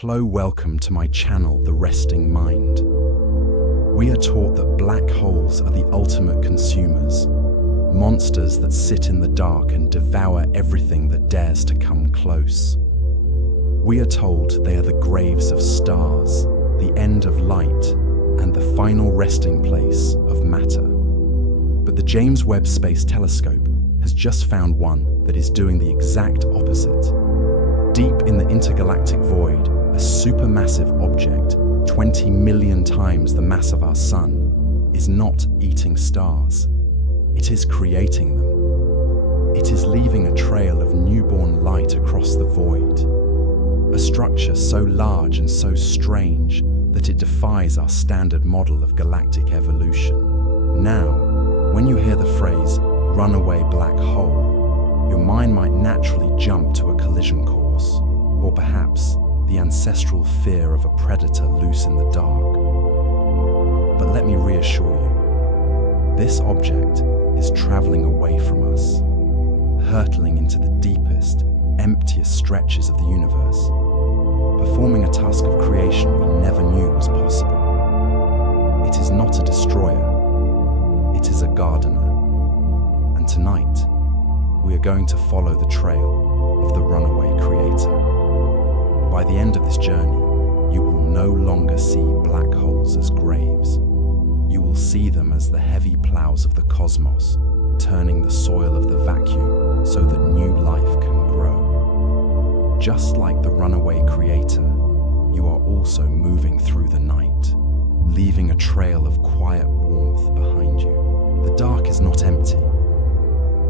Hello, welcome to my channel, The Resting Mind. We are taught that black holes are the ultimate consumers, monsters that sit in the dark and devour everything that dares to come close. We are told they are the graves of stars, the end of light, and the final resting place of matter. But the James Webb Space Telescope has just found one that is doing the exact opposite. Deep in the intergalactic void, a supermassive object, 20 million times the mass of our Sun, is not eating stars. It is creating them. It is leaving a trail of newborn light across the void. A structure so large and so strange that it defies our standard model of galactic evolution. Now, when you hear the phrase runaway black hole, your mind might naturally jump to a collision course, or perhaps the ancestral fear of a predator loose in the dark. But let me reassure you, this object is traveling away from us, hurtling into the deepest, emptiest stretches of the universe, performing a task of creation we never knew was possible. It is not a destroyer, it is a gardener. And tonight, we are going to follow the trail of the runaway creator. By the end of this journey, you will no longer see black holes as graves. You will see them as the heavy plows of the cosmos, turning the soil of the vacuum so that new life can grow. Just like the runaway creator, you are also moving through the night, leaving a trail of quiet warmth behind you. The dark is not empty.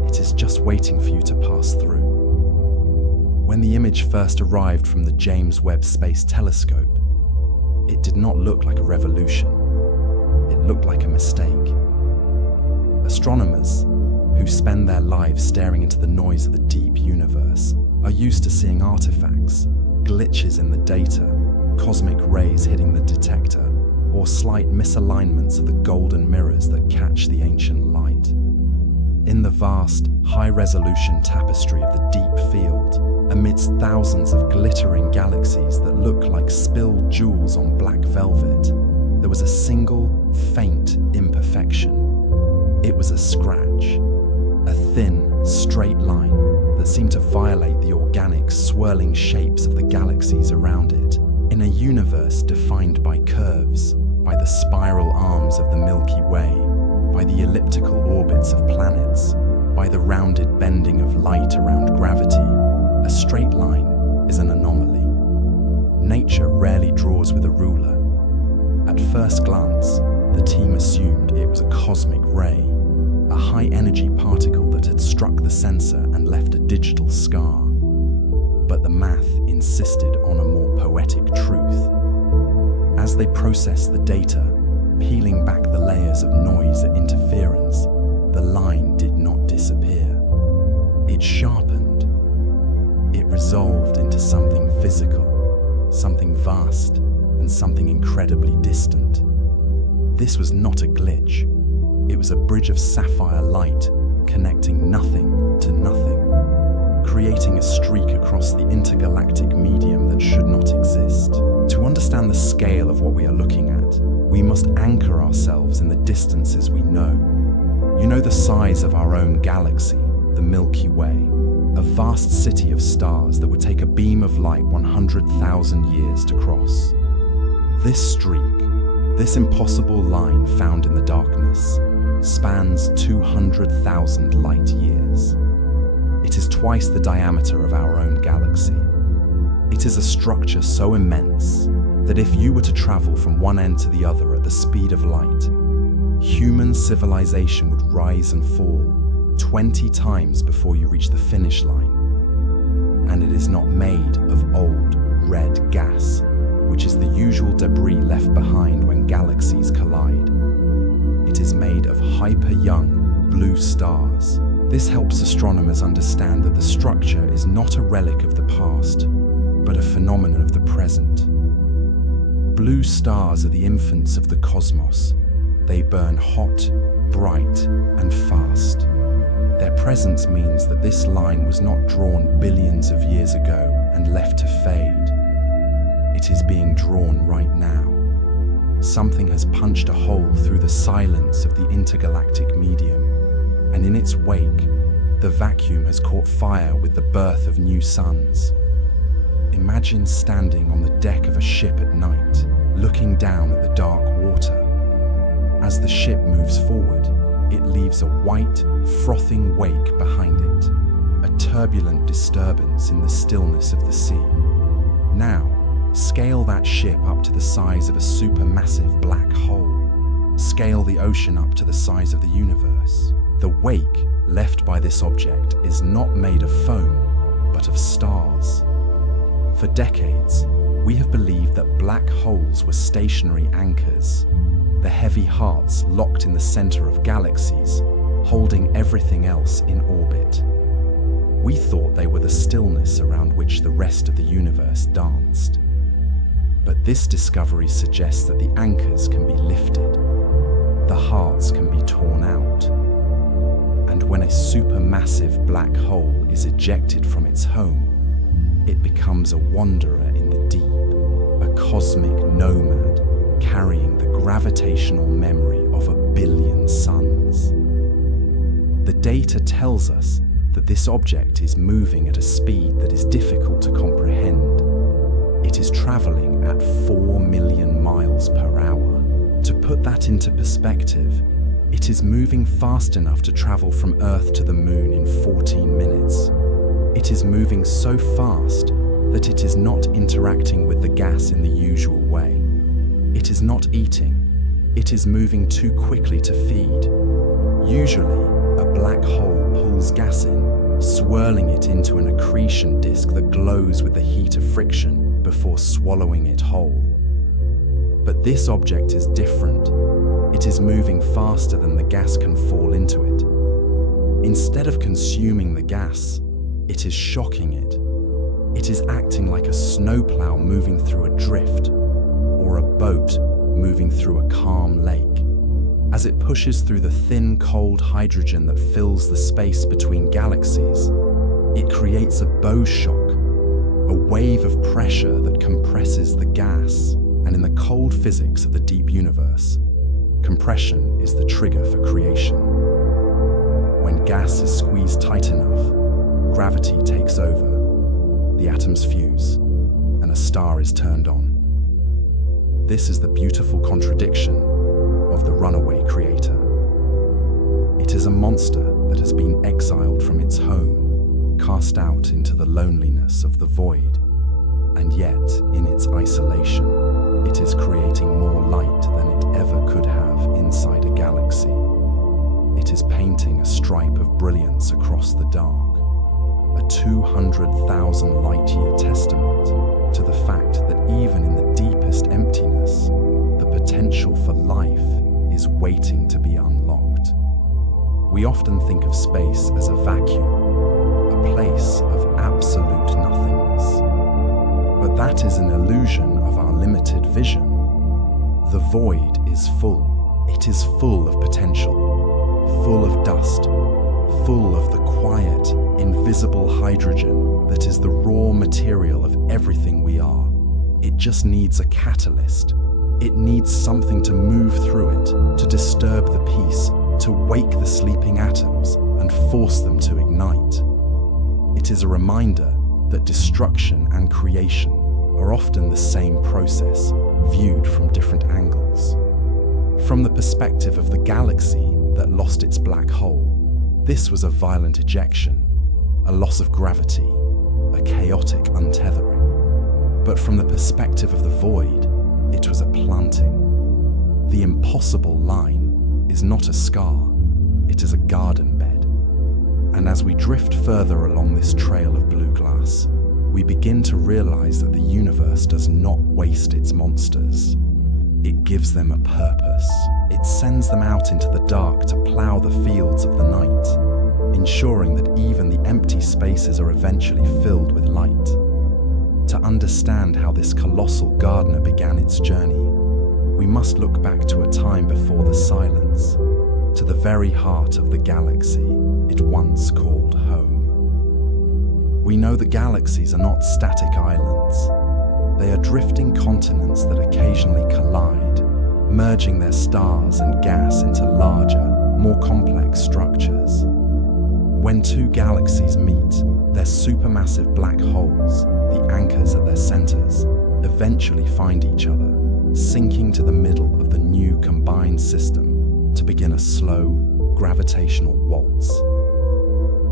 It is just waiting for you to pass through. When the image first arrived from the James Webb Space Telescope, it did not look like a revolution. It looked like a mistake. Astronomers, who spend their lives staring into the noise of the deep universe, are used to seeing artifacts, glitches in the data, cosmic rays hitting the detector, or slight misalignments of the golden mirrors that catch the ancient light. In the vast, high-resolution tapestry of the deep field, amidst thousands of glittering galaxies that look like spilled jewels on black velvet, there was a single, faint imperfection. It was a scratch, a thin, straight line that seemed to violate the organic, swirling shapes of the galaxies around it, in a universe defined by curves, by the spiral arms of the Milky Way, by the elliptical orbits of planets, by the rounded bending of light around gravity. A straight line is an anomaly. Nature rarely draws with a ruler. At first glance, the team assumed it was a cosmic ray, a high-energy particle that had struck the sensor and left a digital scar. But the math insisted on a more poetic truth. As they processed the data, peeling back the layers of noise and interference, the line did not disappear. It sharpened. It resolved into something physical, something vast, and something incredibly distant. This was not a glitch. It was a bridge of sapphire light connecting nothing to nothing, creating a streak across the intergalactic medium that should not exist. To understand the scale of what we are looking at, we must anchor ourselves in the distances we know. You know the size of our own galaxy, the Milky Way, a vast city of stars that would take a beam of light 100,000 years to cross. This streak, this impossible line found in the darkness, spans 200,000 light years. It is twice the diameter of our own galaxy. It is a structure so immense that if you were to travel from one end to the other at the speed of light, human civilization would rise and fall 20 times before you reach the finish line. And it is not made of old, red gas, which is the usual debris left behind when galaxies collide. It is made of hyper-young, blue stars. This helps astronomers understand that the structure is not a relic of the past, but a phenomenon of the present. Blue stars are the infants of the cosmos. They burn hot, bright, and fast. Their presence means that this line was not drawn billions of years ago and left to fade. It is being drawn right now. Something has punched a hole through the silence of the intergalactic medium, and in its wake, the vacuum has caught fire with the birth of new suns. Imagine standing on the deck of a ship at night, looking down at the dark water. As the ship moves forward, it leaves a white, frothing wake behind it, a turbulent disturbance in the stillness of the sea. Now, scale that ship up to the size of a supermassive black hole. Scale the ocean up to the size of the universe. The wake left by this object is not made of foam, but of stars. For decades, we have believed that black holes were stationary anchors, the heavy hearts locked in the center of galaxies, holding everything else in orbit. We thought they were the stillness around which the rest of the universe danced. But this discovery suggests that the anchors can be lifted, the hearts can be torn out. And when a supermassive black hole is ejected from its home, it becomes a wanderer in the deep, a cosmic nomad carrying the gravitational memory of 1 billion suns. The data tells us that this object is moving at a speed that is difficult to comprehend. It is traveling at 4 million miles per hour. To put that into perspective, it is moving fast enough to travel from Earth to the Moon in 14 minutes. It is moving so fast that it is not interacting with the gas in the usual way. It is not eating. It is moving too quickly to feed. Usually, a black hole pulls gas in, swirling it into an accretion disk that glows with the heat of friction before swallowing it whole. But this object is different. It is moving faster than the gas can fall into it. Instead of consuming the gas, it is shocking it. It is acting like a snowplow moving through a drift, or a boat moving through a calm lake. As it pushes through the thin, cold hydrogen that fills the space between galaxies, it creates a bow shock, a wave of pressure that compresses the gas. And in the cold physics of the deep universe, compression is the trigger for creation. When gas is squeezed tight enough, gravity takes over, the atoms fuse, and a star is turned on. This is the beautiful contradiction of the runaway creator. It is a monster that has been exiled from its home, cast out into the loneliness of the void, and yet, in its isolation, it is creating more light than it ever could have inside a galaxy. It is painting a stripe of brilliance across the dark, a 200,000 light-year testament to the fact that even in the deepest emptiness, the potential for life is waiting to be unlocked. We often think of space as a vacuum, a place of absolute nothingness. But that is an illusion of our limited vision. The void is full. It is full of potential, full of dust, full of the quiet, invisible hydrogen that is the raw material of everything we are. It just needs a catalyst. It needs something to move through it, to disturb the peace, to wake the sleeping atoms and force them to ignite. It is a reminder that destruction and creation are often the same process, viewed from different angles. From the perspective of the galaxy that lost its black hole, this was a violent ejection, a loss of gravity, a chaotic untethering. But from the perspective of the void, it was a planting. The impossible line is not a scar, it is a garden bed. And as we drift further along this trail of blue glass, we begin to realize that the universe does not waste its monsters. It gives them a purpose. It sends them out into the dark to plow the fields of the night, ensuring that even the empty spaces are eventually filled with light. To understand how this colossal gardener began its journey, we must look back to a time before the silence, to the very heart of the galaxy it once called home. We know that galaxies are not static islands. They are drifting continents that occasionally collide, merging their stars and gas into larger, more complex structures. When two galaxies meet, their supermassive black holes, the anchors at their centers, eventually find each other, sinking to the middle of the new combined system to begin a slow, gravitational waltz.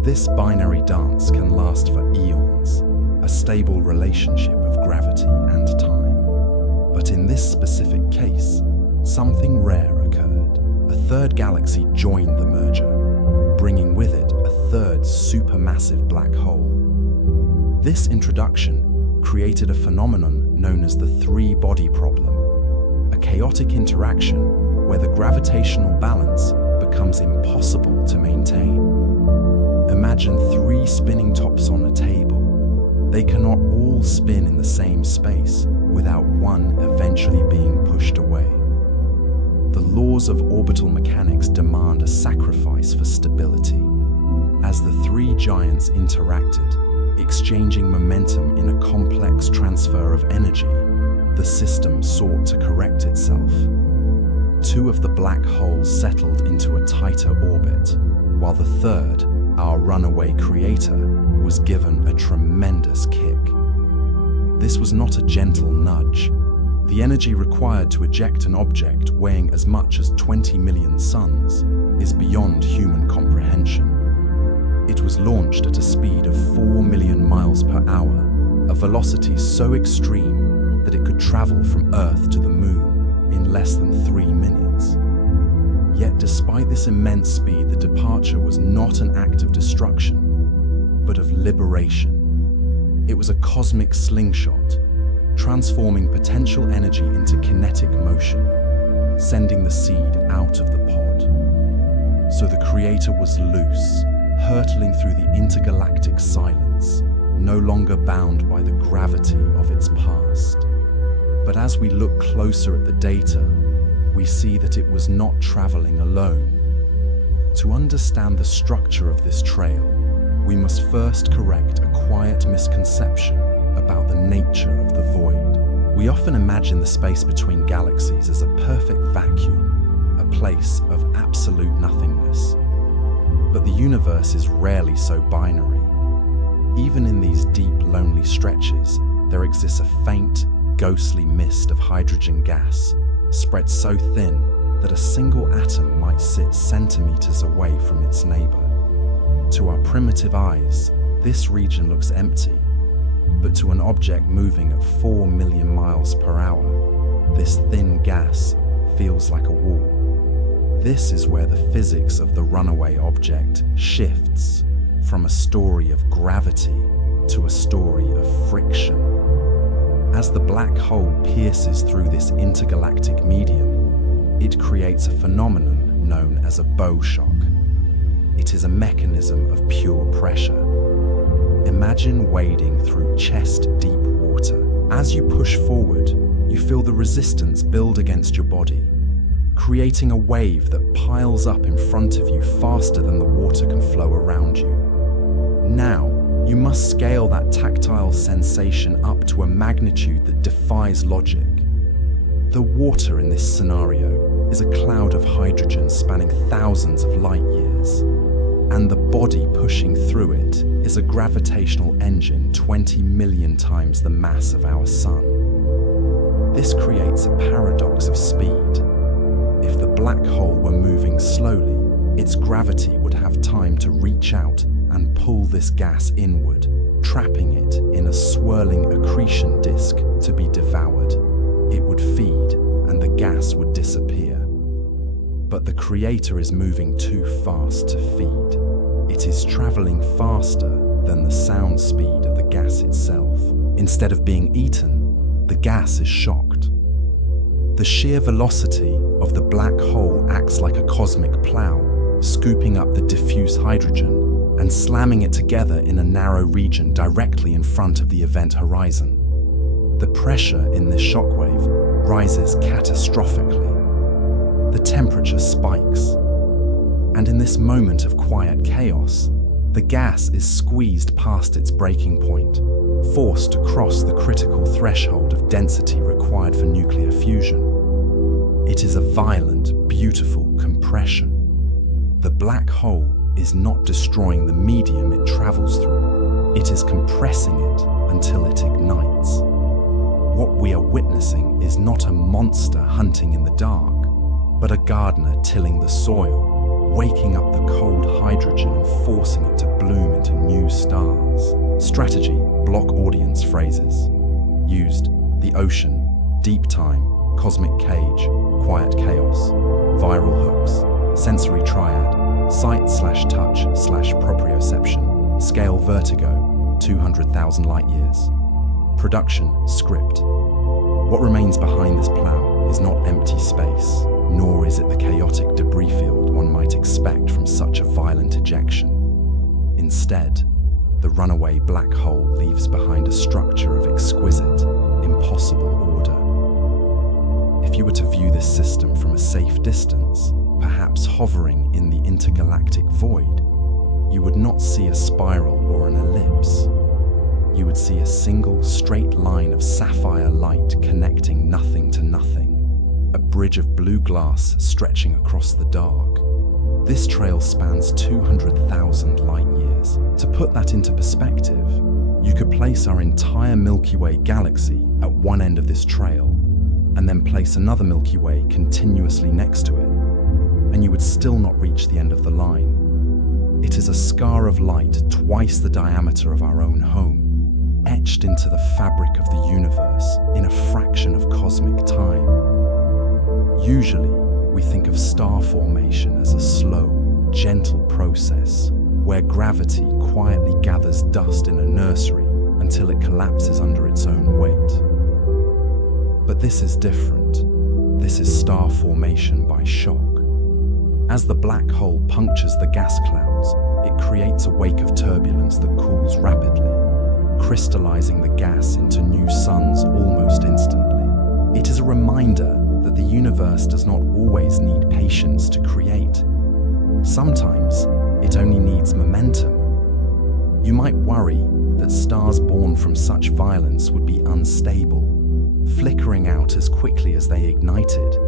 This binary dance can last for eons, a stable relationship of gravity and time. But in this specific case, something rare occurred. A third galaxy joined the merger, bringing with it a third supermassive black hole. This introduction created a phenomenon known as the three-body problem, a chaotic interaction where the gravitational balance becomes impossible to maintain. Imagine three spinning tops on a table. They cannot all spin in the same space without one eventually being pushed away. The laws of orbital mechanics demand a sacrifice for stability. As the three giants interacted, exchanging momentum in a complex transfer of energy, the system sought to correct itself. Two of the black holes settled into a tighter orbit, while the third, our runaway creator, was given a tremendous kick. This was not a gentle nudge. The energy required to eject an object weighing as much as 20 million suns is beyond human comprehension. It was launched at a speed of 4 million miles per hour, a velocity so extreme that it could travel from Earth to the Moon in less than 3 minutes. Yet despite this immense speed, the departure was not an act of destruction, but of liberation. It was a cosmic slingshot, transforming potential energy into kinetic motion, sending the seed out of the pod. So the creator was loose, hurtling through the intergalactic silence, no longer bound by the gravity of its past. But as we look closer at the data, we see that it was not traveling alone. To understand the structure of this trail, we must first correct a quiet misconception about the nature of the void. We often imagine the space between galaxies as a perfect vacuum, a place of absolute nothingness. But the universe is rarely so binary. Even in these deep, lonely stretches, there exists a faint, ghostly mist of hydrogen gas, spread so thin that a single atom might sit centimeters away from its neighbor. To our primitive eyes, this region looks empty, but to an object moving at 4 million miles per hour, this thin gas feels like a wall. This is where the physics of the runaway object shifts from a story of gravity to a story of friction. As the black hole pierces through this intergalactic medium, it creates a phenomenon known as a bow shock. It is a mechanism of pure pressure. Imagine wading through chest-deep water. As you push forward, you feel the resistance build against your body, creating a wave that piles up in front of you faster than the water can flow around you. Now, you must scale that tactile sensation up to a magnitude that defies logic. The water in this scenario is a cloud of hydrogen spanning thousands of light years, and the body pushing through it is a gravitational engine 20 million times the mass of our sun. This creates a paradox of speed. If the black hole were moving slowly, its gravity would have time to reach out and pull this gas inward, trapping it in a swirling accretion disk to be devoured. It would feed, and the gas would disappear. But the creator is moving too fast to feed. It is traveling faster than the sound speed of the gas itself. Instead of being eaten, the gas is shocked. The sheer velocity of the black hole acts like a cosmic plow, scooping up the diffuse hydrogen and slamming it together in a narrow region directly in front of the event horizon. The pressure in this shockwave rises catastrophically. The temperature spikes. And in this moment of quiet chaos, The gas is squeezed past its breaking point, forced to cross the critical threshold of density required for nuclear fusion. It is a violent, beautiful compression. The black hole is not destroying the medium it travels through. It is compressing it until it ignites. What we are witnessing is not a monster hunting in the dark, but a gardener tilling the soil, waking up the cold hydrogen and forcing it to bloom into new stars. Strategy: block audience phrases. Used: the ocean, deep time, cosmic cage, quiet chaos. Viral hooks: sensory triad, sight/touch/proprioception, scale vertigo, 200,000 light years. Production: script. What remains behind this plough is not empty space, nor is it the chaotic debris field one might expect from such a violent ejection. Instead, the runaway black hole leaves behind a structure of exquisite, impossible order. If you were to view this system from a safe distance, perhaps hovering in the intergalactic void, you would not see a spiral or an ellipse. You would see a single straight line of sapphire light connecting nothing to nothing, a bridge of blue glass stretching across the dark. This trail spans 200,000 light years. To put that into perspective, you could place our entire Milky Way galaxy at one end of this trail, and then place another Milky Way continuously next to it, and you would still not reach the end of the line. It is a scar of light twice the diameter of our own home, etched into the fabric of the universe in a fraction of cosmic time. Usually, we think of star formation as a slow, gentle process where gravity quietly gathers dust in a nursery until it collapses under its own weight. But this is different. This is star formation by shock. As the black hole punctures the gas clouds, it creates a wake of turbulence that cools rapidly, crystallizing the gas into new suns almost instantly. It is a reminder that the universe does not always need patience to create. Sometimes it only needs momentum. You might worry that stars born from such violence would be unstable, flickering out as quickly as they ignited.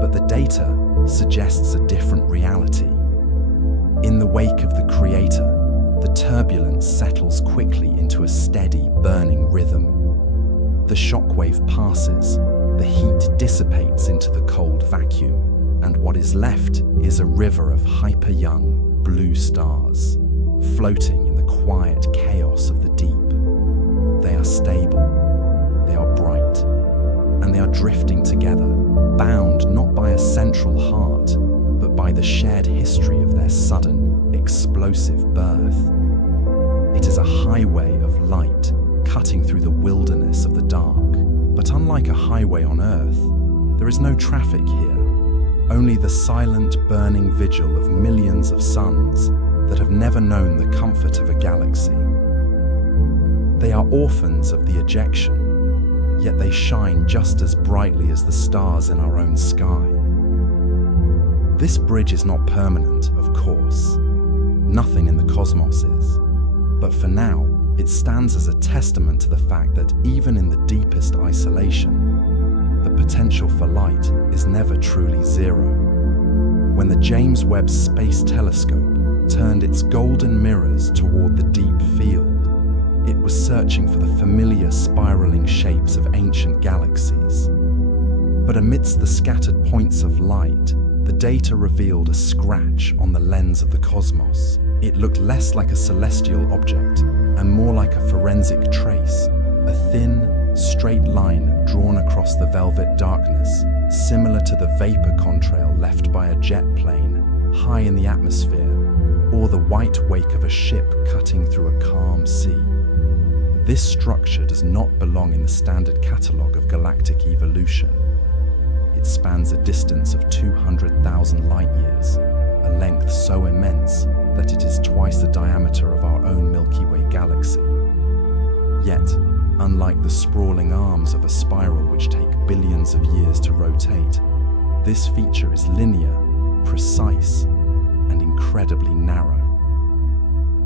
But the data suggests a different reality. In the wake of the Creator, the turbulence settles quickly into a steady, burning rhythm. The shockwave passes, the heat dissipates into the cold vacuum, and what is left is a river of hyper-young, blue stars, floating in the quiet chaos of the deep. They are stable, they are bright, and they are drifting together, bound not by a central heart, but by the shared history of their sudden, explosive birth. It is a highway of light cutting through the wilderness of the dark. But unlike a highway on Earth, there is no traffic here, only the silent, burning vigil of millions of suns that have never known the comfort of a galaxy. They are orphans of the ejection, yet they shine just as brightly as the stars in our own sky. This bridge is not permanent, of course. Nothing in the cosmos is. But for now, it stands as a testament to the fact that even in the deepest isolation, the potential for light is never truly zero. When the James Webb Space Telescope turned its golden mirrors toward the deep field, it was searching for the familiar spiraling shapes of ancient galaxies. But amidst the scattered points of light, the data revealed a scratch on the lens of the cosmos. It looked less like a celestial object and more like a forensic trace, a thin, straight line drawn across the velvet darkness, similar to the vapor contrail left by a jet plane high in the atmosphere, or the white wake of a ship cutting through a calm sea. This structure does not belong in the standard catalogue of galactic evolution. It spans a distance of 200,000 light years, a length so immense that it is twice the diameter of our own Milky Way galaxy. Yet, unlike the sprawling arms of a spiral which take billions of years to rotate, this feature is linear, precise, and incredibly narrow.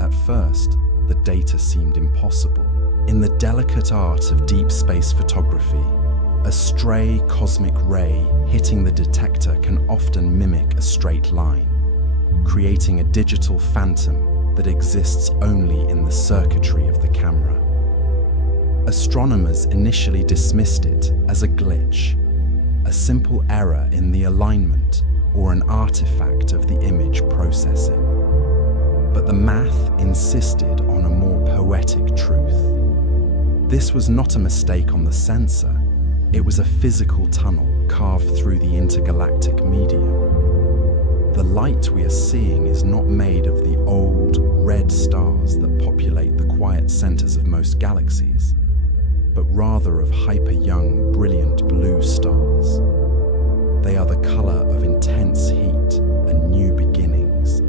At first, the data seemed impossible. In the delicate art of deep space photography, a stray cosmic ray hitting the detector can often mimic a straight line, creating a digital phantom that exists only in the circuitry of the camera. Astronomers initially dismissed it as a glitch, a simple error in the alignment or an artifact of the image processing. But the math insisted on a more poetic truth. This was not a mistake on the sensor, it was a physical tunnel carved through the intergalactic medium. The light we are seeing is not made of the old, red stars that populate the quiet centers of most galaxies, but rather of hyper-young, brilliant blue stars. They are the color of intense heat and new beginnings.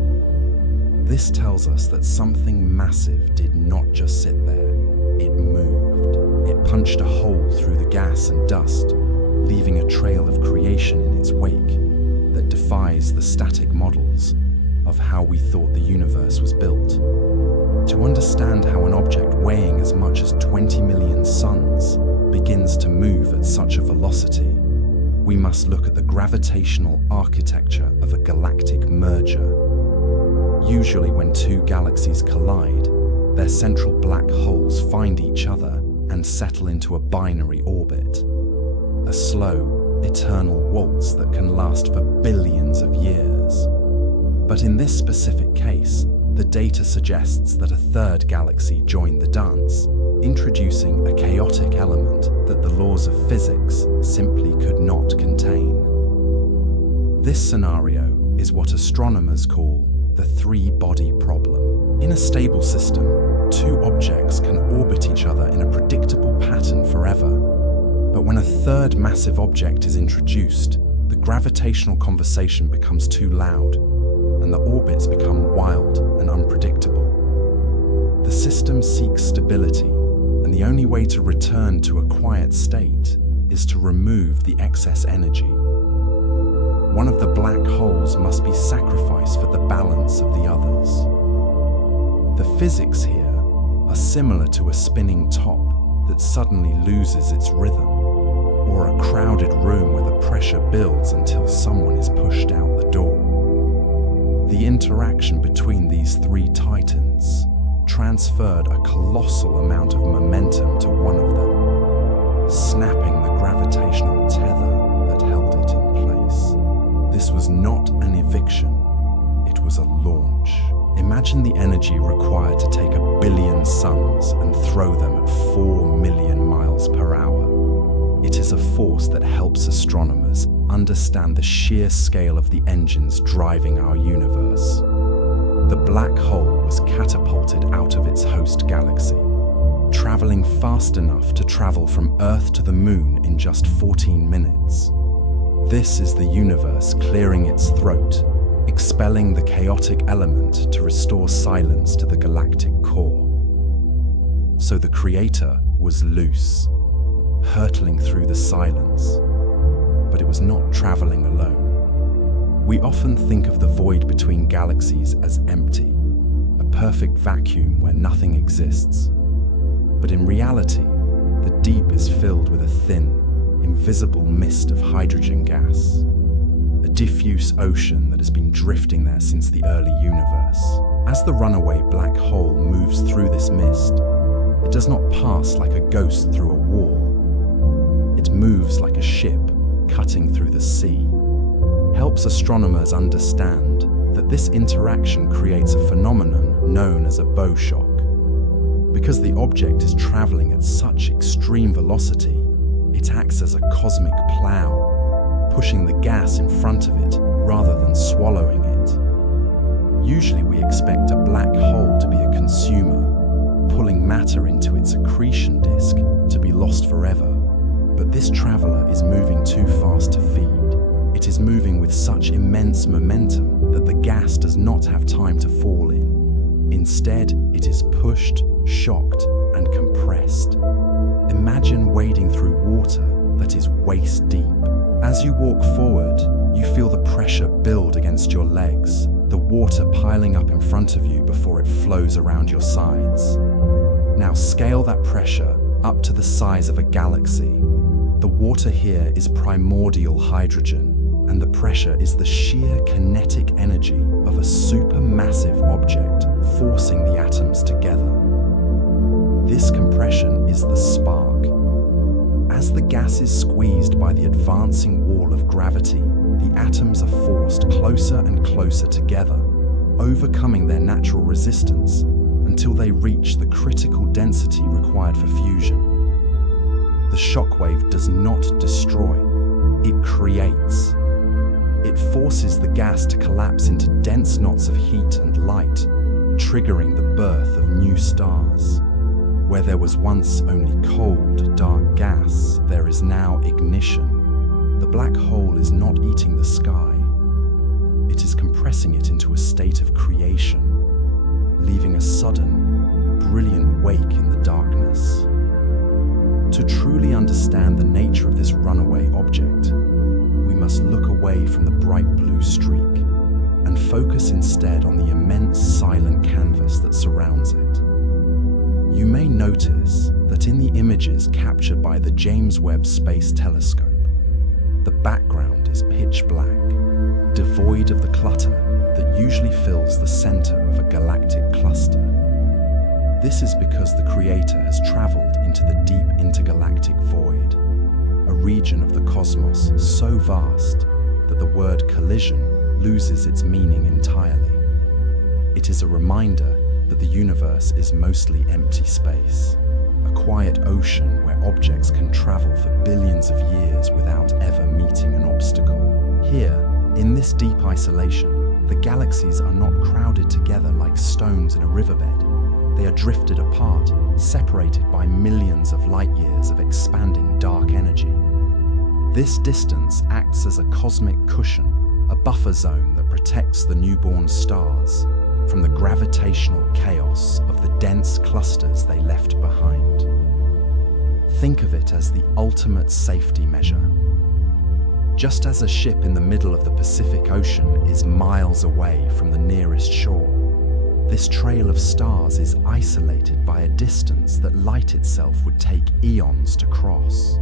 This tells us that something massive did not just sit there, it moved. It punched a hole through the gas and dust, leaving a trail of creation in its wake that defies the static models of how we thought the universe was built. To understand how an object weighing as much as 20 million suns begins to move at such a velocity, we must look at the gravitational architecture of a galactic merger. Usually when two galaxies collide, their central black holes find each other and settle into a binary orbit. A slow, eternal waltz that can last for billions of years. But in this specific case, the data suggests that a third galaxy joined the dance, introducing a chaotic element that the laws of physics simply could not contain. This scenario is what astronomers call the three-body problem. In a stable system, two objects can orbit each other in a predictable pattern forever. But when a third massive object is introduced, the gravitational conversation becomes too loud, and the orbits become wild and unpredictable. The system seeks stability, and the only way to return to a quiet state is to remove the excess energy. One of the black holes must be sacrificed for the balance of the others. The physics here are similar to a spinning top that suddenly loses its rhythm, or a crowded room where the pressure builds until someone is pushed out the door. The interaction between these three titans transferred a colossal amount of momentum to one of them, snapping the gravitational tether that held it in place. This was not an eviction, it was a launch. Imagine the energy required to take 1 billion suns and throw them at 4 million miles per hour. It is a force that helps astronomers understand the sheer scale of the engines driving our universe. The black hole was catapulted out of its host galaxy, traveling fast enough to travel from Earth to the Moon in just 14 minutes. This is the universe clearing its throat, expelling the chaotic element to restore silence to the galactic core. So the Creator was loose, hurtling through the silence, but it was not traveling alone. We often think of the void between galaxies as empty, a perfect vacuum where nothing exists. But in reality, the deep is filled with a thin, invisible mist of hydrogen gas, a diffuse ocean that has been drifting there since the early universe. As the runaway black hole moves through this mist, it does not pass like a ghost through a wall. It moves like a ship cutting through the sea. Helps astronomers understand that this interaction creates a phenomenon known as a bow shock. Because the object is traveling at such extreme velocity, it acts as a cosmic plow, pushing the gas in front of it rather than swallowing it. Usually we expect a black hole to be a consumer, pulling matter into its accretion disk to be lost forever. But this traveler is moving too fast to feed. It is moving with such immense momentum that the gas does not have time to fall in. Instead, it is pushed, shocked, and compressed. Imagine wading through water that is waist deep. As you walk forward, you feel the pressure build against your legs, the water piling up in front of you before it flows around your sides. Now scale that pressure up to the size of a galaxy. The water here is primordial hydrogen, and the pressure is the sheer kinetic energy of a supermassive object forcing the atoms together. This compression is the spark. As the gas is squeezed by the advancing wall of gravity, the atoms are forced closer and closer together, overcoming their natural resistance until they reach the critical density required for fusion. The shockwave does not destroy, it creates. It forces the gas to collapse into dense knots of heat and light, triggering the birth of new stars. Where there was once only cold, dark gas, there is now ignition. The black hole is not eating the sky. It is compressing it into a state of creation, leaving a sudden, brilliant wake in the darkness. To truly understand the nature of this runaway object, we must look away from the bright blue streak and focus instead on the immense silent canvas that surrounds it. You may notice that in the images captured by the James Webb Space Telescope, the background is pitch black, devoid of the clutter that usually fills the center of a galactic cluster. This is because the Creator has traveled into the deep intergalactic void, a region of the cosmos so vast that the word collision loses its meaning entirely. It is a reminder that the universe is mostly empty space, a quiet ocean where objects can travel for billions of years without ever meeting an obstacle. Here, in this deep isolation, the galaxies are not crowded together like stones in a riverbed. They are drifted apart, separated by millions of light years of expanding dark energy. This distance acts as a cosmic cushion, a buffer zone that protects the newborn stars from the gravitational chaos of the dense clusters they left behind. Think of it as the ultimate safety measure. Just as a ship in the middle of the Pacific Ocean is miles away from the nearest shore, this trail of stars is isolated by a distance that light itself would take eons to cross.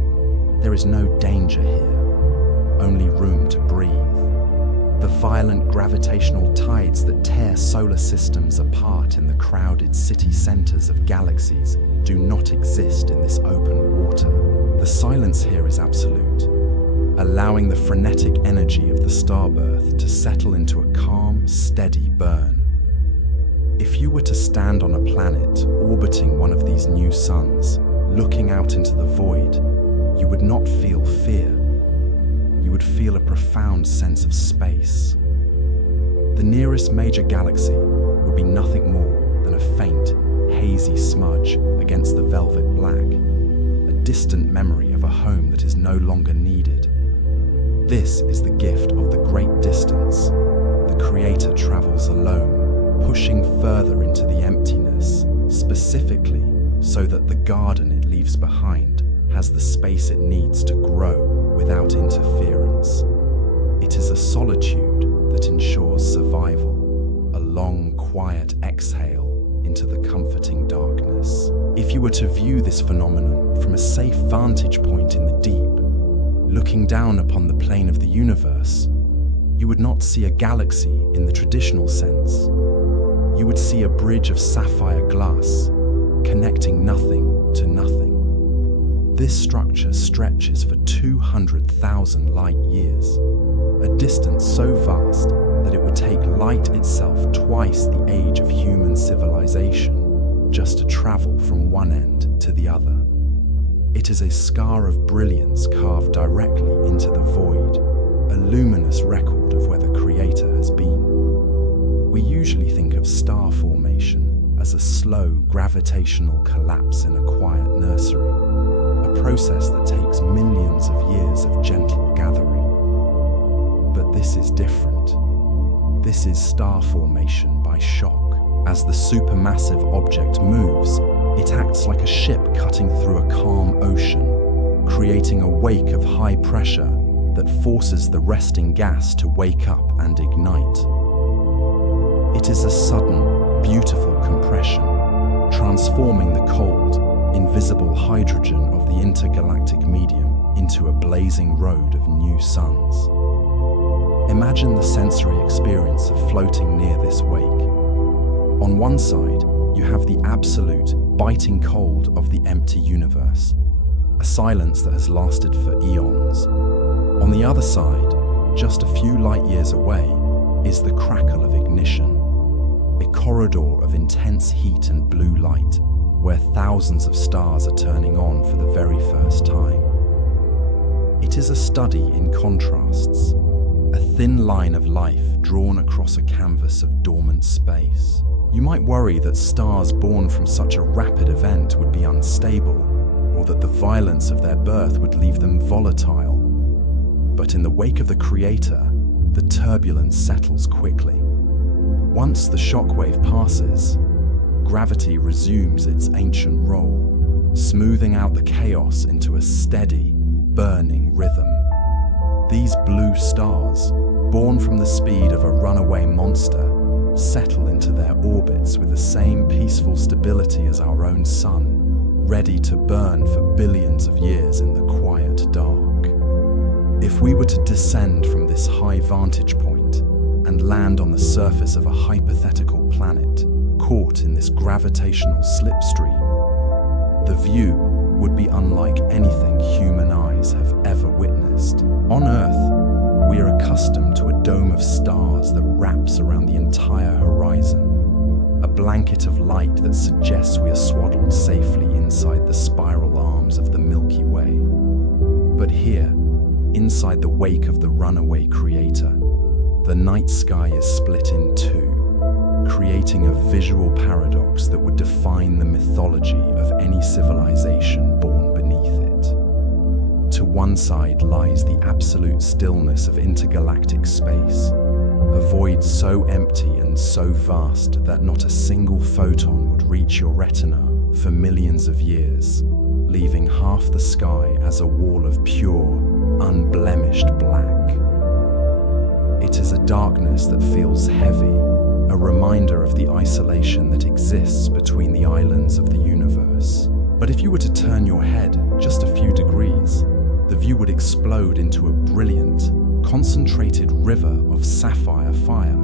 There is no danger here, only room to breathe. The violent gravitational tides that tear solar systems apart in the crowded city centers of galaxies do not exist in this open water. The silence here is absolute, allowing the frenetic energy of the starbirth to settle into a calm, steady burn. If you were to stand on a planet orbiting one of these new suns, looking out into the void, you would not feel fear. You would feel a profound sense of space. The nearest major galaxy would be nothing more than a faint, hazy smudge against the velvet black, a distant memory of a home that is no longer needed. This is the gift of the great distance. The Creator travels alone, pushing further into the emptiness, specifically so that the garden it leaves behind has the space it needs to grow without interference. It is a solitude that ensures survival, a long, quiet exhale into the comforting darkness. If you were to view this phenomenon from a safe vantage point in the deep, looking down upon the plane of the universe, you would not see a galaxy in the traditional sense. You would see a bridge of sapphire glass, connecting nothing to nothing. This structure stretches for 200,000 light years, a distance so vast that it would take light itself twice the age of human civilization just to travel from one end to the other. It is a scar of brilliance carved directly into the void, a luminous record of where the Creator has been. We usually think of star formation as a slow gravitational collapse in a quiet nursery, a process that takes millions of years of gentle gathering. But this is different. This is star formation by shock. As the supermassive object moves, it acts like a ship cutting through a calm ocean, creating a wake of high pressure that forces the resting gas to wake up and ignite. It is a sudden, beautiful compression, transforming the cold, invisible hydrogen of the intergalactic medium into a blazing road of new suns. Imagine the sensory experience of floating near this wake. On one side, you have the absolute, biting cold of the empty universe, a silence that has lasted for eons. On the other side, just a few light years away, is the crackle of ignition, a corridor of intense heat and blue light, where thousands of stars are turning on for the very first time. It is a study in contrasts, a thin line of life drawn across a canvas of dormant space. You might worry that stars born from such a rapid event would be unstable, or that the violence of their birth would leave them volatile. But in the wake of the Creator, the turbulence settles quickly. Once the shockwave passes, gravity resumes its ancient role, smoothing out the chaos into a steady, burning rhythm. These blue stars, born from the speed of a runaway monster, settle into their orbits with the same peaceful stability as our own sun, ready to burn for billions of years in the quiet dark. If we were to descend from this high vantage point and land on the surface of a hypothetical planet caught in this gravitational slipstream, the view would be unlike anything human eyes have ever witnessed. On Earth, we are accustomed to a dome of stars that wraps around the entire horizon, a blanket of light that suggests we are swaddled safely inside the spiral arms of the Milky Way. But here, inside the wake of the runaway Creator, the night sky is split in two, creating a visual paradox that would define the mythology of any civilization born beneath it. To one side lies the absolute stillness of intergalactic space, a void so empty and so vast that not a single photon would reach your retina for millions of years, leaving half the sky as a wall of pure, unblemished black. It is a darkness that feels heavy, a reminder of the isolation that exists between the islands of the universe. But if you were to turn your head just a few degrees, the view would explode into a brilliant, concentrated river of sapphire fire.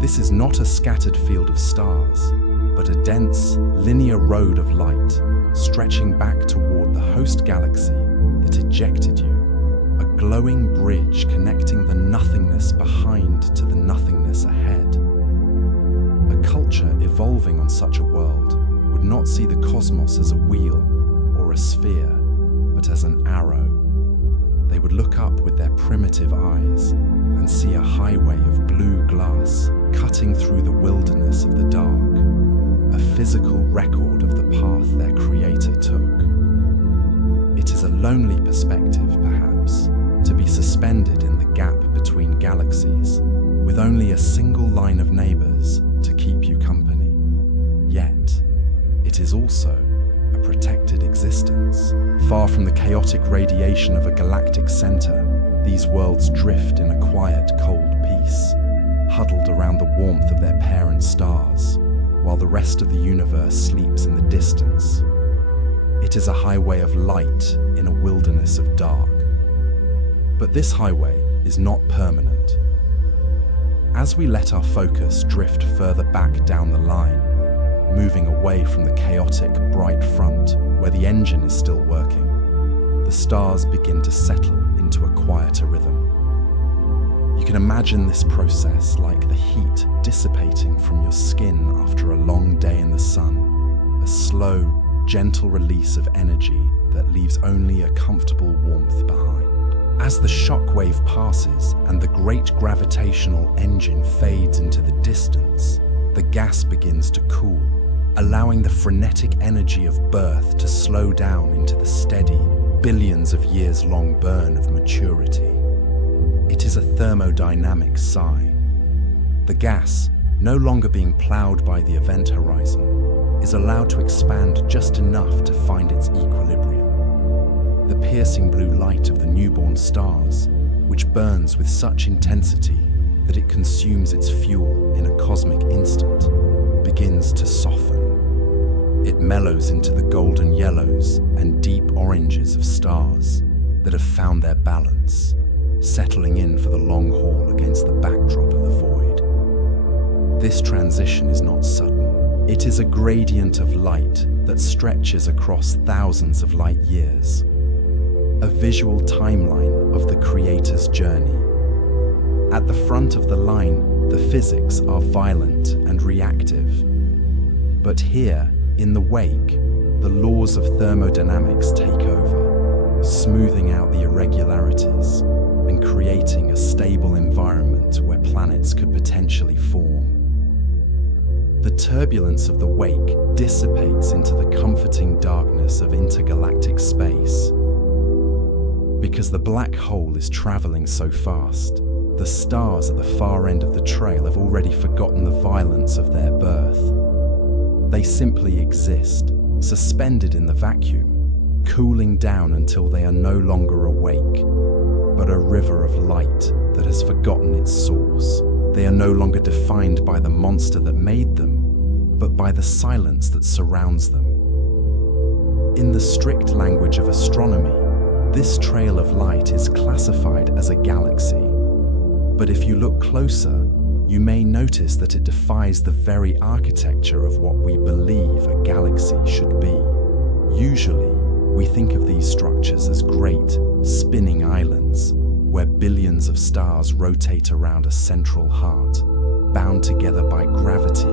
This is not a scattered field of stars, but a dense, linear road of light stretching back toward the host galaxy that ejected you, a glowing bridge connecting the nothingness behind to the nothingness ahead. A culture evolving on such a world would not see the cosmos as a wheel or a sphere, but as an arrow. They would look up with their primitive eyes and see a highway of blue glass cutting through the wilderness of the dark, a physical record of the path their Creator took. It is a lonely perspective, perhaps, to be suspended in the gap between galaxies, with only a single line of neighbors to keep you company. Yet, it is also a protected existence. Far from the chaotic radiation of a galactic center, these worlds drift in a quiet, cold peace, huddled around the warmth of their parent stars, while the rest of the universe sleeps in the distance. It is a highway of light in a wilderness of dark. But this highway is not permanent. As we let our focus drift further back down the line, moving away from the chaotic, bright front where the engine is still working, the stars begin to settle into a quieter rhythm. You can imagine this process like the heat dissipating from your skin after a long day in the sun, a slow, gentle release of energy that leaves only a comfortable warmth behind. As the shockwave passes and the great gravitational engine fades into the distance, the gas begins to cool, allowing the frenetic energy of birth to slow down into the steady, billions of years long burn of maturity. It is a thermodynamic sigh. The gas, no longer being ploughed by the event horizon, is allowed to expand just enough to find its equilibrium. The piercing blue light of the newborn stars, which burns with such intensity that it consumes its fuel in a cosmic instant, begins to soften. It mellows into the golden yellows and deep oranges of stars that have found their balance, settling in for the long haul against the backdrop of the void. This transition is not sudden. It is a gradient of light that stretches across thousands of light years, a visual timeline of the Creator's journey. At the front of the line, the physics are violent and reactive. But here, in the wake, the laws of thermodynamics take over, smoothing out the irregularities and creating a stable environment where planets could potentially form. The turbulence of the wake dissipates into the comforting darkness of intergalactic space. Because the black hole is traveling so fast, the stars at the far end of the trail have already forgotten the violence of their birth. They simply exist, suspended in the vacuum, cooling down until they are no longer awake, but a river of light that has forgotten its source. They are no longer defined by the monster that made them, but by the silence that surrounds them. In the strict language of astronomy, this trail of light is classified as a galaxy. But if you look closer, you may notice that it defies the very architecture of what we believe a galaxy should be. Usually, we think of these structures as great, spinning islands, where billions of stars rotate around a central heart, bound together by gravity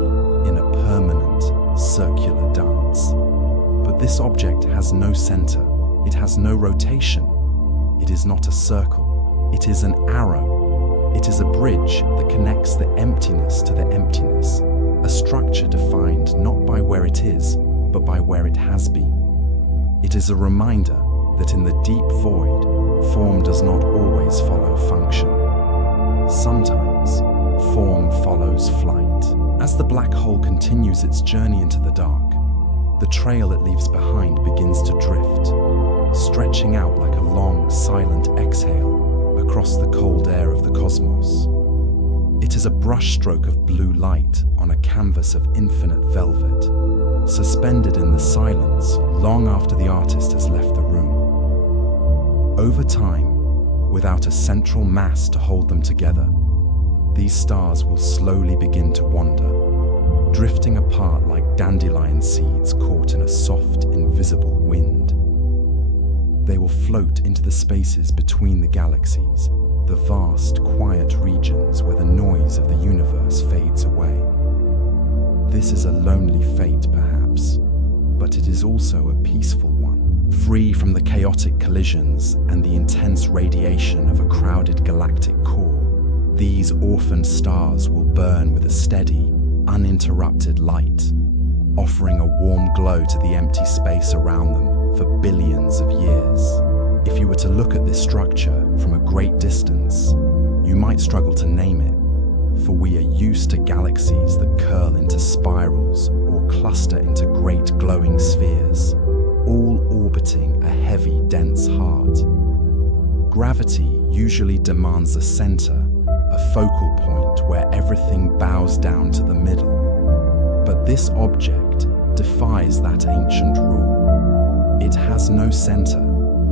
in a permanent, circular dance. But this object has no center, it has no rotation. It is not a circle, it is an arrow. It is a bridge that connects the emptiness to the emptiness, a structure defined not by where it is, but by where it has been. It is a reminder that in the deep void, form does not always follow function. Sometimes, form follows flight. As the black hole continues its journey into the dark, the trail it leaves behind begins to drift, stretching out like a long, silent exhale across the cold air of the cosmos. It is a brushstroke of blue light on a canvas of infinite velvet, suspended in the silence long after the artist has left the room. Over time, without a central mass to hold them together, these stars will slowly begin to wander, drifting apart like dandelion seeds caught in a soft, invisible wind. They will float into the spaces between the galaxies, the vast, quiet regions where the noise of the universe fades away. This is a lonely fate, perhaps, but it is also a peaceful one, free from the chaotic collisions and the intense radiation of a crowded galactic core. These orphaned stars will burn with a steady, uninterrupted light, offering a warm glow to the empty space around them for billions of years. If you were to look at this structure from a great distance, you might struggle to name it, for we are used to galaxies that curl into spirals or cluster into great glowing spheres, all orbiting a heavy, dense heart. Gravity usually demands a center, a focal point where everything bows down to the middle. But this object defies that ancient rule. It has no center,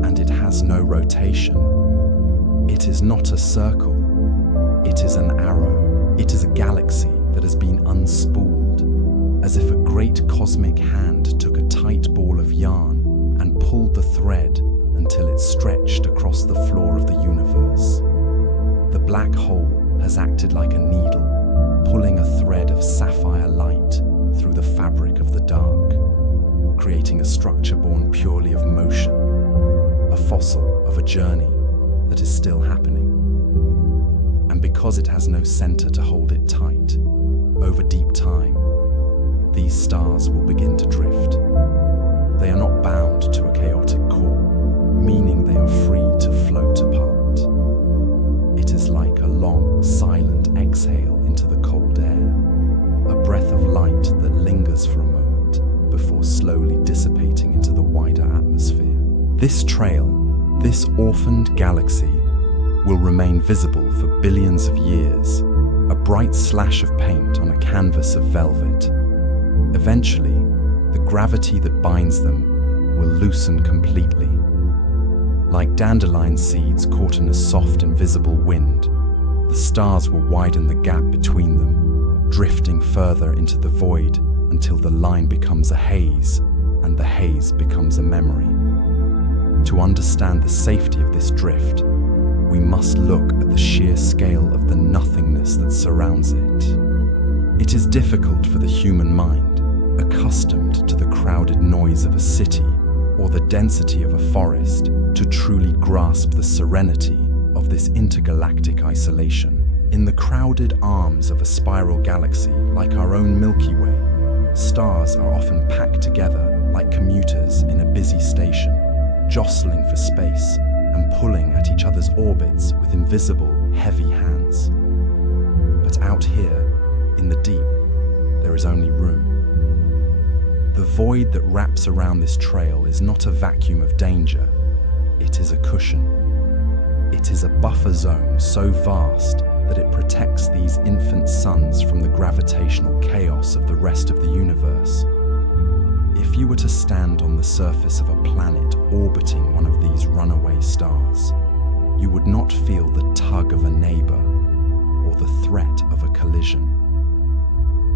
and it has no rotation. It is not a circle, it is an arrow. It is a galaxy that has been unspooled, as if a great cosmic hand took a tight ball of yarn and pulled the thread until it stretched across the floor of the universe. The black hole has acted like a needle, pulling a thread of sapphire light through the fabric of the dark, creating a structure born purely of motion, a fossil of a journey that is still happening. And because it has no center to hold it tight, over deep time, these stars will begin to drift. They are not bound to a chaotic core, meaning they are free to float apart. It is like a long, silent exhale into the cold air, a breath of light that lingers for a moment before slowly dissipating into the wider atmosphere. This trail, this orphaned galaxy, will remain visible for billions of years, a bright slash of paint on a canvas of velvet. Eventually, the gravity that binds them will loosen completely. Like dandelion seeds caught in a soft, invisible wind, the stars will widen the gap between them, drifting further into the void until the line becomes a haze and the haze becomes a memory. To understand the safety of this drift, we must look at the sheer scale of the nothingness that surrounds it. It is difficult for the human mind, accustomed to the crowded noise of a city or the density of a forest, to truly grasp the serenity of this intergalactic isolation. In the crowded arms of a spiral galaxy like our own Milky Way, stars are often packed together like commuters in a busy station, jostling for space and pulling at each other's orbits with invisible, heavy hands. But out here, in the deep, there is only room. The void that wraps around this trail is not a vacuum of danger, it is a cushion. It is a buffer zone so vast that it protects these infant suns from the gravitational chaos of the rest of the universe. If you were to stand on the surface of a planet orbiting one of these runaway stars, you would not feel the tug of a neighbor or the threat of a collision.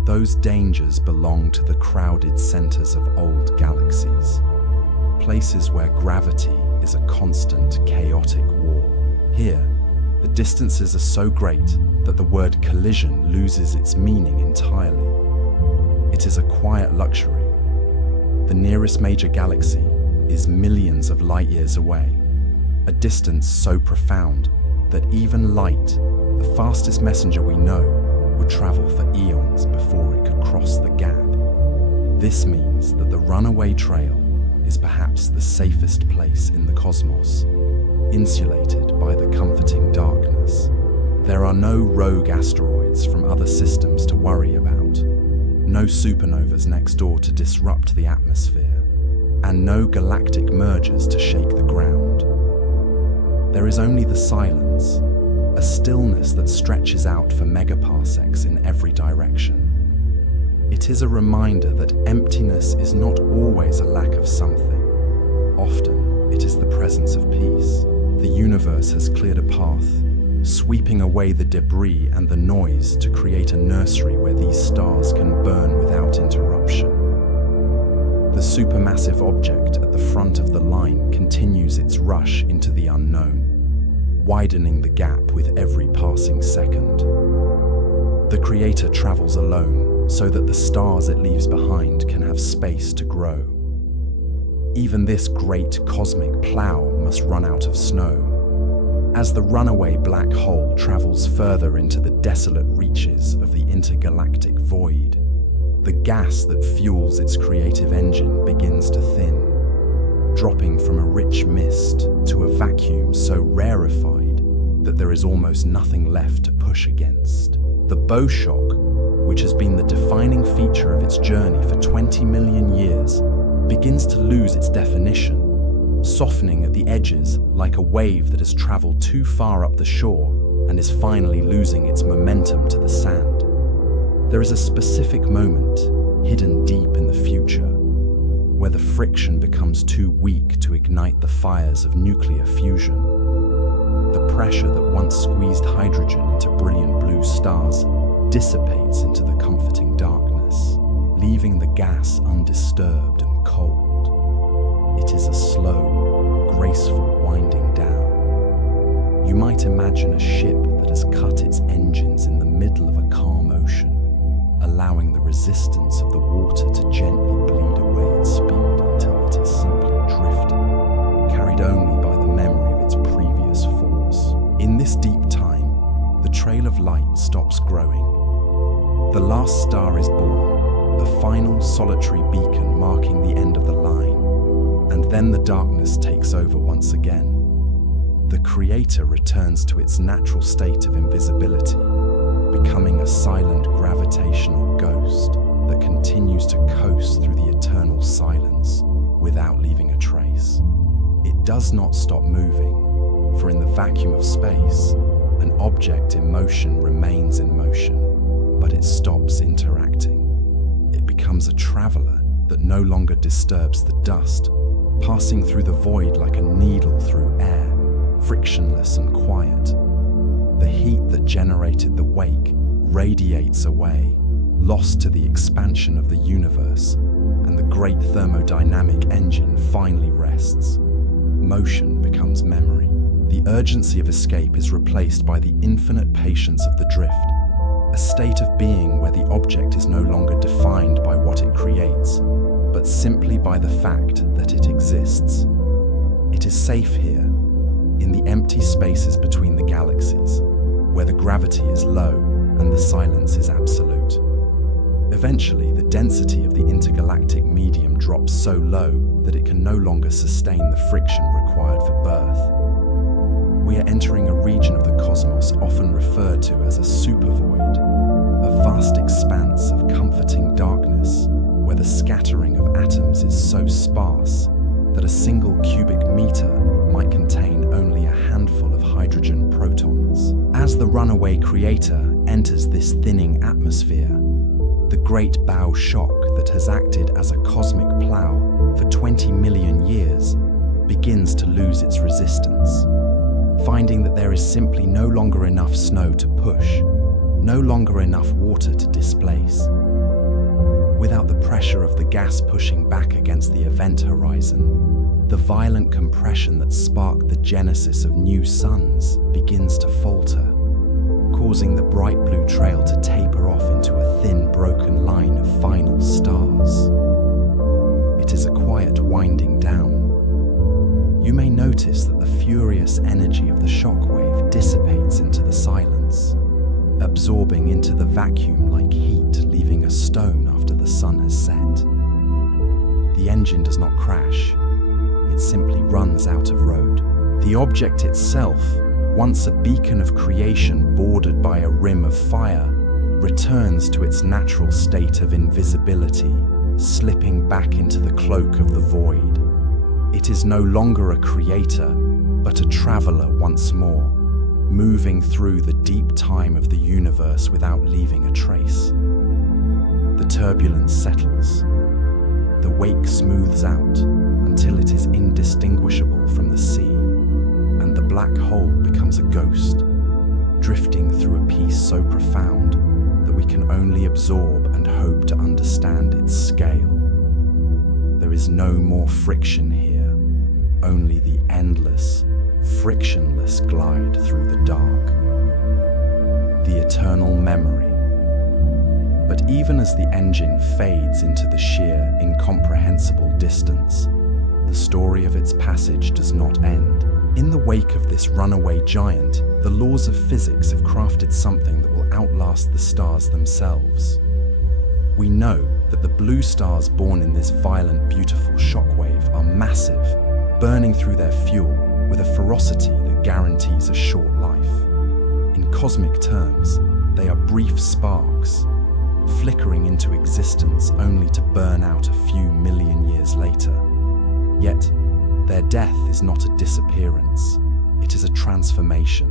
Those dangers belong to the crowded centers of old galaxies, places where gravity is a constant, chaotic war. Here, the distances are so great that the word collision loses its meaning entirely. It is a quiet luxury. The nearest major galaxy is millions of light years away, a distance so profound that even light, the fastest messenger we know, would travel for eons before it could cross the gap. This means that the runaway trail is perhaps the safest place in the cosmos, insulated by the comforting darkness. There are no rogue asteroids from other systems to worry about, no supernovas next door to disrupt the atmosphere, and no galactic mergers to shake the ground. There is only the silence, a stillness that stretches out for megaparsecs in every direction. It is a reminder that emptiness is not always a lack of something. Often, it is the presence of peace. The universe has cleared a path, sweeping away the debris and the noise to create a nursery where these stars can burn without interruption. The supermassive object at the front of the line continues its rush into the unknown, widening the gap with every passing second. The Creator travels alone so that the stars it leaves behind can have space to grow. Even this great cosmic plow must run out of snow. As the runaway black hole travels further into the desolate reaches of the intergalactic void, the gas that fuels its creative engine begins to thin, dropping from a rich mist to a vacuum so rarefied that there is almost nothing left to push against. The bow shock, which has been the defining feature of its journey for 20 million years, begins to lose its definition, softening at the edges like a wave that has traveled too far up the shore and is finally losing its momentum to the sand. There is a specific moment, hidden deep in the future, where the friction becomes too weak to ignite the fires of nuclear fusion. The pressure that once squeezed hydrogen into brilliant blue stars dissipates into the comforting darkness, leaving the gas undisturbed and cold. It is a slow, graceful winding down. You might imagine a ship that has cut its engines in the middle of a calm ocean, allowing the resistance of the water to gently bleed away its speed until it is simply drifting, carried only by the memory of its previous force. In this deep time, the trail of light stops growing. The last star is born, a final solitary beacon marking the end of the line, and then the darkness takes over once again. The Creator returns to its natural state of invisibility, becoming a silent gravitational ghost that continues to coast through the eternal silence without leaving a trace. It does not stop moving, for for in the vacuum of space, an object in motion remains in motion, but it stops interacting. It becomes a traveler that no longer disturbs the dust, passing through the void like a needle through air, frictionless and quiet. The heat that generated the wake radiates away, lost to the expansion of the universe, and the great thermodynamic engine finally rests. Motion becomes memory. The urgency of escape is replaced by the infinite patience of the drift, a state of being where the object is no longer defined by what it creates, but simply by the fact that it exists. It is safe here, in the empty spaces between the galaxies, where the gravity is low and the silence is absolute. Eventually, the density of the intergalactic medium drops so low that it can no longer sustain the friction required for birth. We are entering a region of the cosmos often referred to as a supervoid, a vast expanse of comforting darkness where the scattering of atoms is so sparse that a single cubic meter might contain only a handful of hydrogen protons. As the runaway creator enters this thinning atmosphere, the great bow shock that has acted as a cosmic plow for 20 million years begins to lose its resistance, finding that there is simply no longer enough snow to push, no longer enough water to displace. Without the pressure of the gas pushing back against the event horizon, the violent compression that sparked the genesis of new suns begins to falter, causing the bright blue trail to taper off into a thin, broken line of final stars. It is a quiet winding down. You may notice that the furious energy of the shockwave dissipates into the silence, absorbing into the vacuum like heat, leaving a stone after the sun has set. The engine does not crash. It simply runs out of road. The object itself, once a beacon of creation bordered by a rim of fire, returns to its natural state of invisibility, slipping back into the cloak of the void. It is no longer a creator, but a traveler once more, moving through the deep time of the universe without leaving a trace. The turbulence settles. The wake smooths out until it is indistinguishable from the sea, and the black hole becomes a ghost, drifting through a peace so profound that we can only absorb and hope to understand its scale. There is no more friction here, only the endless, frictionless glide through the dark. The eternal memory. But even as the engine fades into the sheer, incomprehensible distance, the story of its passage does not end. In the wake of this runaway giant, the laws of physics have crafted something that will outlast the stars themselves. We know that the blue stars born in this violent, beautiful shockwave are massive, burning through their fuel with a ferocity that guarantees a short life. In cosmic terms, they are brief sparks, flickering into existence only to burn out a few million years later. Yet, their death is not a disappearance, it is a transformation.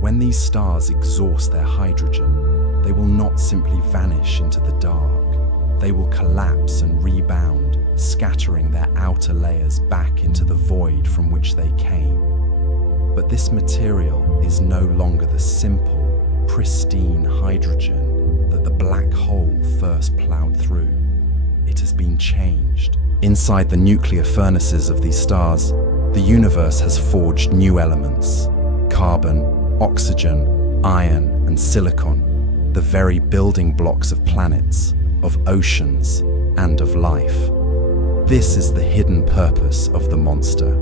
When these stars exhaust their hydrogen, they will not simply vanish into the dark. They will collapse and rebound, scattering their outer layers back into the void from which they came. But this material is no longer the simple, pristine hydrogen that the black hole first plowed through. It has been changed. Inside the nuclear furnaces of these stars, the universe has forged new elements: carbon, oxygen, iron, and silicon, the very building blocks of planets, of oceans, and of life. This is the hidden purpose of the monster.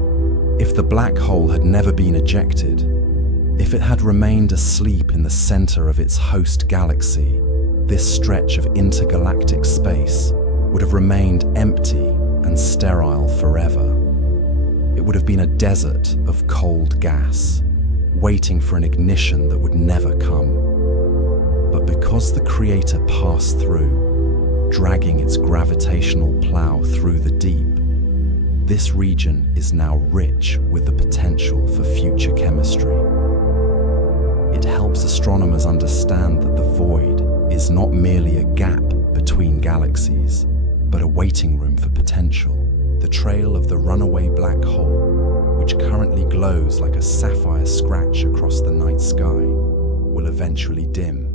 If the black hole had never been ejected, if it had remained asleep in the center of its host galaxy, this stretch of intergalactic space would have remained empty and sterile forever. It would have been a desert of cold gas, waiting for an ignition that would never come. But because the Creator passed through, dragging its gravitational plow through the deep, This region is now rich with the potential for future chemistry. It helps astronomers understand that the void is not merely a gap between galaxies, but a waiting room for potential. The trail of the runaway black hole, which currently glows like a sapphire scratch across the night sky, will eventually dim.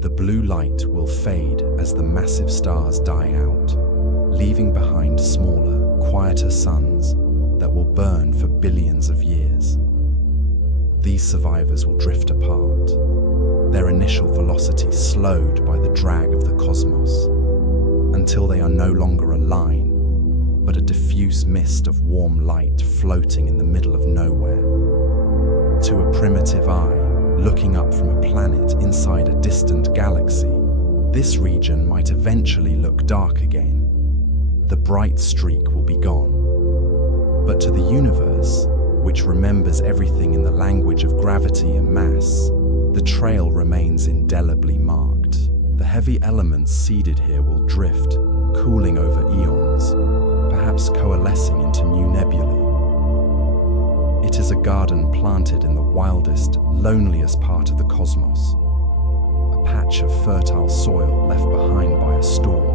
The blue light will fade as the massive stars die out, leaving behind smaller, quieter suns that will burn for billions of years. These survivors will drift apart, their initial velocity slowed by the drag of the cosmos, until they are no longer a line, but a diffuse mist of warm light floating in the middle of nowhere. To a primitive eye, looking up from a planet inside a distant galaxy, this region might eventually look dark again. The bright streak will be gone. But to the universe, which remembers everything in the language of gravity and mass, the trail remains indelibly marked. The heavy elements seeded here will drift, cooling over eons, perhaps coalescing into new nebulae. It is a garden planted in the wildest, loneliest part of the cosmos, a patch of fertile soil left behind by a storm.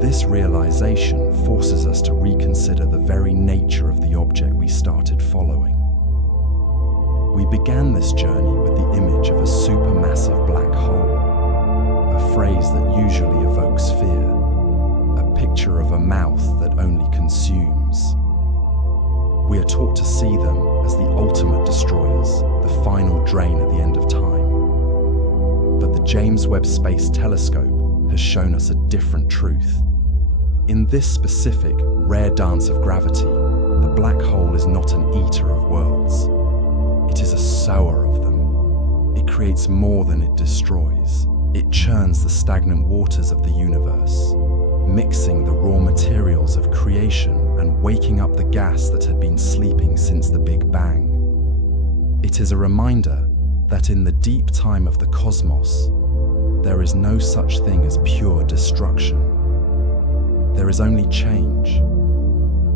This realization forces us to reconsider the very nature of the object we started following. We began this journey with the image of a supermassive black hole, a phrase that usually evokes fear, a picture of a mouth that only consumes. We are taught to see them as the ultimate destroyers, the final drain at the end of time. But the James Webb Space Telescope has shown us a different truth. In this specific, rare dance of gravity, the black hole is not an eater of worlds. It is a sower of them. It creates more than it destroys. It churns the stagnant waters of the universe, mixing the raw materials of creation and waking up the gas that had been sleeping since the Big Bang. It is a reminder that in the deep time of the cosmos, there is no such thing as pure destruction. There is only change.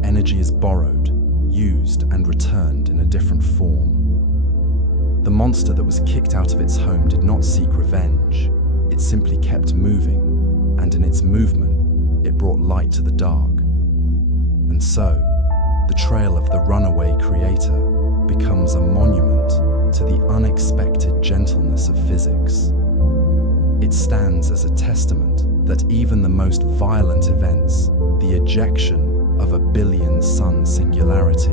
Energy is borrowed, used, and returned in a different form. The monster that was kicked out of its home did not seek revenge. It simply kept moving, and in its movement, it brought light to the dark. And so, the trail of the runaway creator becomes a monument to the unexpected gentleness of physics. It stands as a testament that even the most violent events, the ejection of a billion-sun singularity,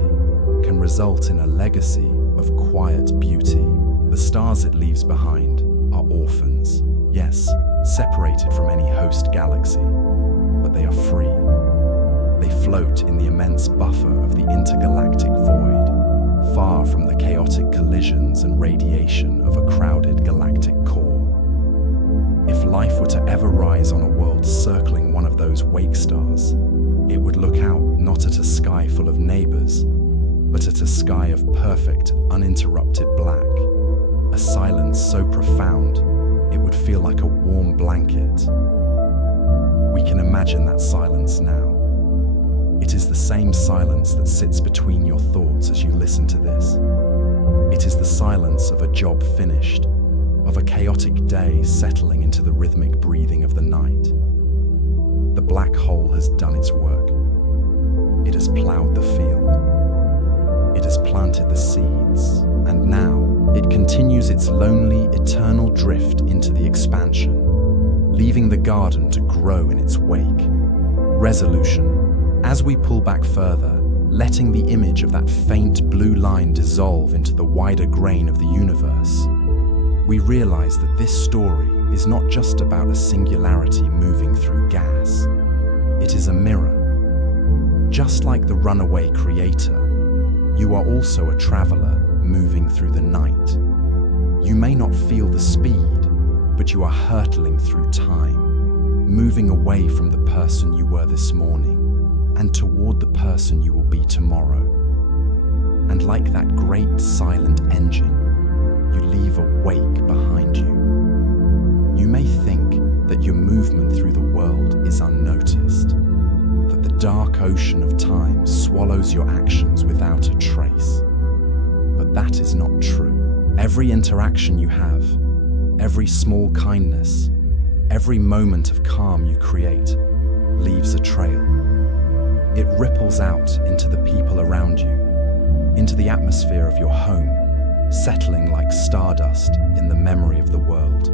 can result in a legacy of quiet beauty. The stars it leaves behind are orphans, yes, separated from any host galaxy, but they are free. They float in the immense buffer of the intergalactic void, far from the chaotic collisions and radiation of a crowded galactic core. If life were to ever rise on a world circling one of those wake stars, it would look out not at a sky full of neighbors, but at a sky of perfect, uninterrupted black, a silence so profound it would feel like a warm blanket. We can imagine that silence now. It is the same silence that sits between your thoughts as you listen to this. It is the silence of a job finished, of a chaotic day settling into the rhythmic breathing of the night. The black hole has done its work. It has plowed the field. It has planted the seeds, and now it continues its lonely, eternal drift into the expansion, leaving the garden to grow in its wake. Resolution. As we pull back further, letting the image of that faint blue line dissolve into the wider grain of the universe, we realize that this story is not just about a singularity moving through gas. It is a mirror. Just like the runaway creator, you are also a traveler moving through the night. You may not feel the speed, but you are hurtling through time, moving away from the person you were this morning and toward the person you will be tomorrow. And like that great silent engine, you leave a wake behind you. You may think that your movement through the world is unnoticed, that the dark ocean of time swallows your actions without a trace. But that is not true. Every interaction you have, every small kindness, every moment of calm you create, leaves a trail. It ripples out into the people around you, into the atmosphere of your home, settling like stardust in the memory of the world.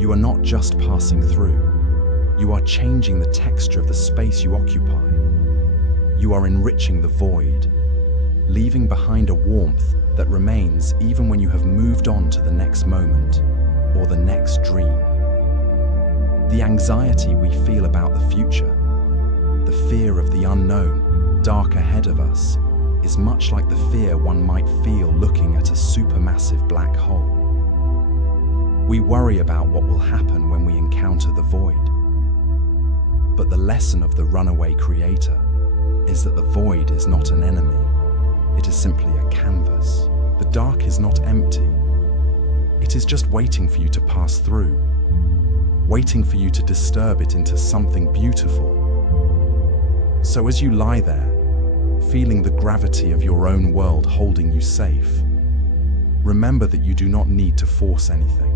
You are not just passing through, you are changing the texture of the space you occupy. You are enriching the void, leaving behind a warmth that remains even when you have moved on to the next moment or the next dream. The anxiety we feel about the future, the fear of the unknown, dark ahead of us, is much like the fear one might feel looking at a supermassive black hole. We worry about what will happen when we encounter the void. But the lesson of the runaway creator is that the void is not an enemy. It is simply a canvas. The dark is not empty. It is just waiting for you to pass through, waiting for you to disturb it into something beautiful. So as you lie there, feeling the gravity of your own world holding you safe, remember that you do not need to force anything.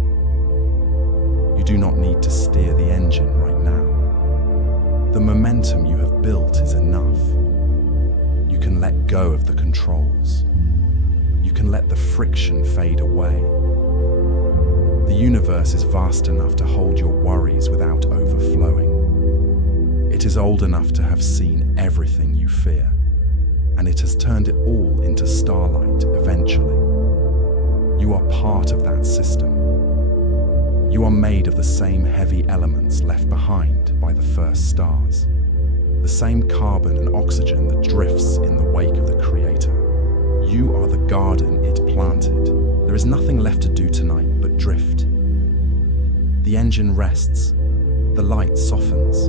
You do not need to steer the engine right now. The momentum you have built is enough. You can let go of the controls. You can let the friction fade away. The universe is vast enough to hold your worries without overflowing. It is old enough to have seen everything you fear, and it has turned it all into starlight eventually. You are part of that system. You are made of the same heavy elements left behind by the first stars, the same carbon and oxygen that drifts in the wake of the Creator. You are the garden it planted. There is nothing left to do tonight but drift. The engine rests, the light softens,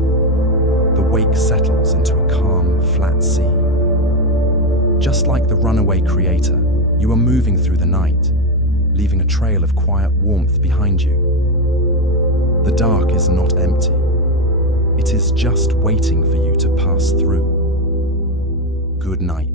the wake settles into a calm, flat sea. Just like the runaway creator, you are moving through the night, leaving a trail of quiet warmth behind you. The dark is not empty. It is just waiting for you to pass through. Good night.